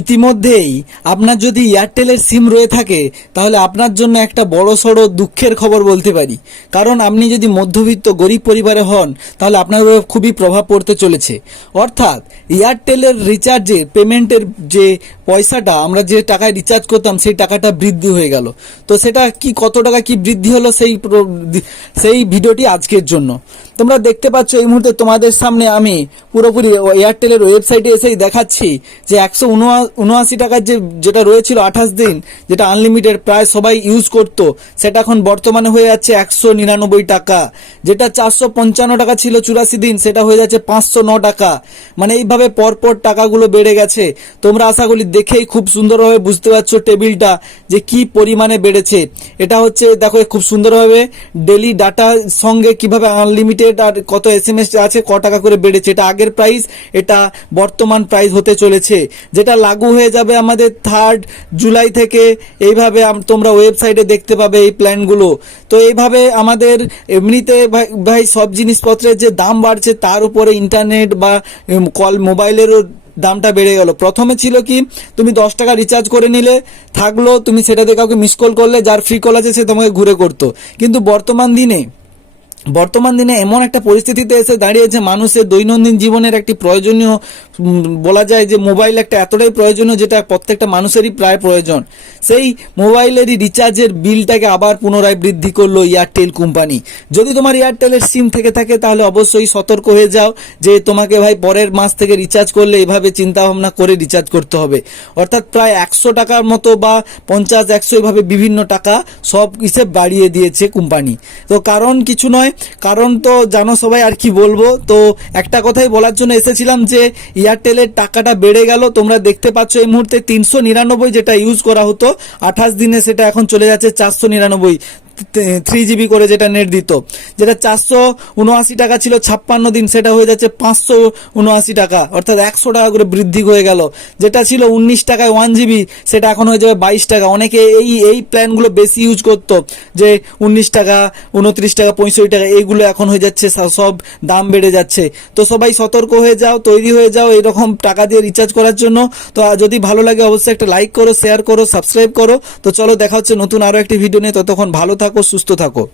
ইতিমধ্যেই আপনার যদি এয়ারটেলের সিম রয়ে থাকে তাহলে আপনার জন্য একটা বড়সড় দুঃখের খবর বলতে পারি। কারণ আপনি যদি মধ্যবিত্ত গরিব পরিবারে হন তাহলে আপনার উপর খুবই প্রভাব পড়তে চলেছে। অর্থাৎ এয়ারটেলের রিচার্জের পেমেন্টের যে পয়সাটা আমরা যে টাকায় রিচার্জ করতাম সেই টাকাটা বৃদ্ধি হয়ে গেল। তো সেটা কি কত টাকা কি বৃদ্ধি হলো সেই ভিডিওটি আজকের জন্য। তোমরা দেখতে পাচ্ছ এই মুহূর্তে তোমাদের সামনে আমি পুরোপুরি এয়ারটেলের ওয়েবসাইটে এসেই দেখাচ্ছি যে 179 টাকার যেটা রয়েছিল 28 দিন, যেটা আনলিমিটেড প্রায় সবাই ইউজ করতো, সেটা এখন বর্তমানে হয়ে যাচ্ছে 199 টাকা। যেটা 455 টাকা ছিল 84 দিন, সেটা হয়ে যাচ্ছে 509 টাকা। মানে এইভাবে পরপর টাকাগুলো বেড়ে গেছে। তোমরা আশা করি দেখেই খুব সুন্দরভাবে বুঝতে পারছো টেবিলটা যে কি পরিমাণে বেড়েছে। এটা হচ্ছে দেখো খুব সুন্দরভাবে ডেলি ডাটার সঙ্গে কিভাবে আনলিমিটেড আর কত SMS আছে, ক টাকা করে বেড়েছে। এটা আগের প্রাইস, এটা বর্তমান প্রাইস হতে চলেছে, যেটা লাগু হয়ে যাবে আমাদের 3 জুলাই থেকে। এইভাবে তোমরা ওয়েবসাইটে দেখতে পাবে এই প্ল্যানগুলো। তো এইভাবে আমাদের এমনিতে ভাই সব জিনিসপত্রের যে দাম বাড়ছে তার উপরে ইন্টারনেট বা মোবাইলেরও দামটা বেড়ে গেল। প্রথমে ছিল কি তুমি 10 টাকা রিচার্জ করে নিলে থাকলো, তুমি সেটাতে কাউকে মিস কল করলে যার ফ্রি কল আছে সে তোমাকে ঘুরে করতো। কিন্তু বর্তমান দিনে এমন একটা পরিস্থিতিতে এসে দাঁড়িয়েছে, মানুষের দৈনন্দিন জীবনের একটি প্রয়োজনীয় বলা যায় যে মোবাইল একটা এতটাই প্রয়োজনীয় যেটা প্রত্যেকটা মানুষেরই প্রায় প্রয়োজন। সেই মোবাইলেরই রিচার্জের বিলটাকে আবার পুনরায় বৃদ্ধি করলো এয়ারটেল কোম্পানি। যদি তোমার এয়ারটেলের সিম থেকে থাকে তাহলে অবশ্যই সতর্ক হয়ে যাও যে তোমাকে ভাই পরের মাস থেকে রিচার্জ করলে এভাবে চিন্তা ভাবনা করে রিচার্জ করতে হবে। অর্থাৎ প্রায় 100 টাকার মতো বা 50-100 এভাবে বিভিন্ন টাকা সব হিসেব বাড়িয়ে দিয়েছে কোম্পানি। তো কারণ কিছু নয়, কারণ তো জানো সবাই, আর কি বলবো। তো একটা কথাই বলার জন্য এসেছিলাম যে এয়ারটেলের টাকাটা বেড়ে গেল। তোমরা দেখতে পাচ্ছ এই মুহূর্তে 399 যেটা ইউজ করা হতো 28 দিনে, সেটা এখন চলে যাচ্ছে 499, 3GB করে যেটা নেট দিত। যেটা 479 টাকা ছিল 56 দিন, সেটা হয়ে যাচ্ছে 579 টাকা, অর্থাৎ 100 টাকা করে বৃদ্ধি হয়ে গেল। যেটা ছিল 19 টাকায় 1GB, সেটা এখন হয়ে যাবে 22 টাকা। অনেকে এই প্ল্যানগুলো বেশি ইউজ করতো, যে 19 টাকা, 29 টাকা, 65 টাকা, এইগুলো এখন হয়ে যাচ্ছে সব দাম বেড়ে যাচ্ছে। তো সবাই সতর্ক হয়ে যাও, তৈরি হয়ে যাও এরকম টাকা দিয়ে রিচার্জ করার জন্য। তো যদি ভালো লাগে অবশ্যই একটা লাইক করো, শেয়ার করো, সাবস্ক্রাইব করো। তো চলো দেখা হচ্ছে নতুন আরো একটি ভিডিও নিয়ে। ততক্ষণ ভালো থাকো, সুস্থ থাকো।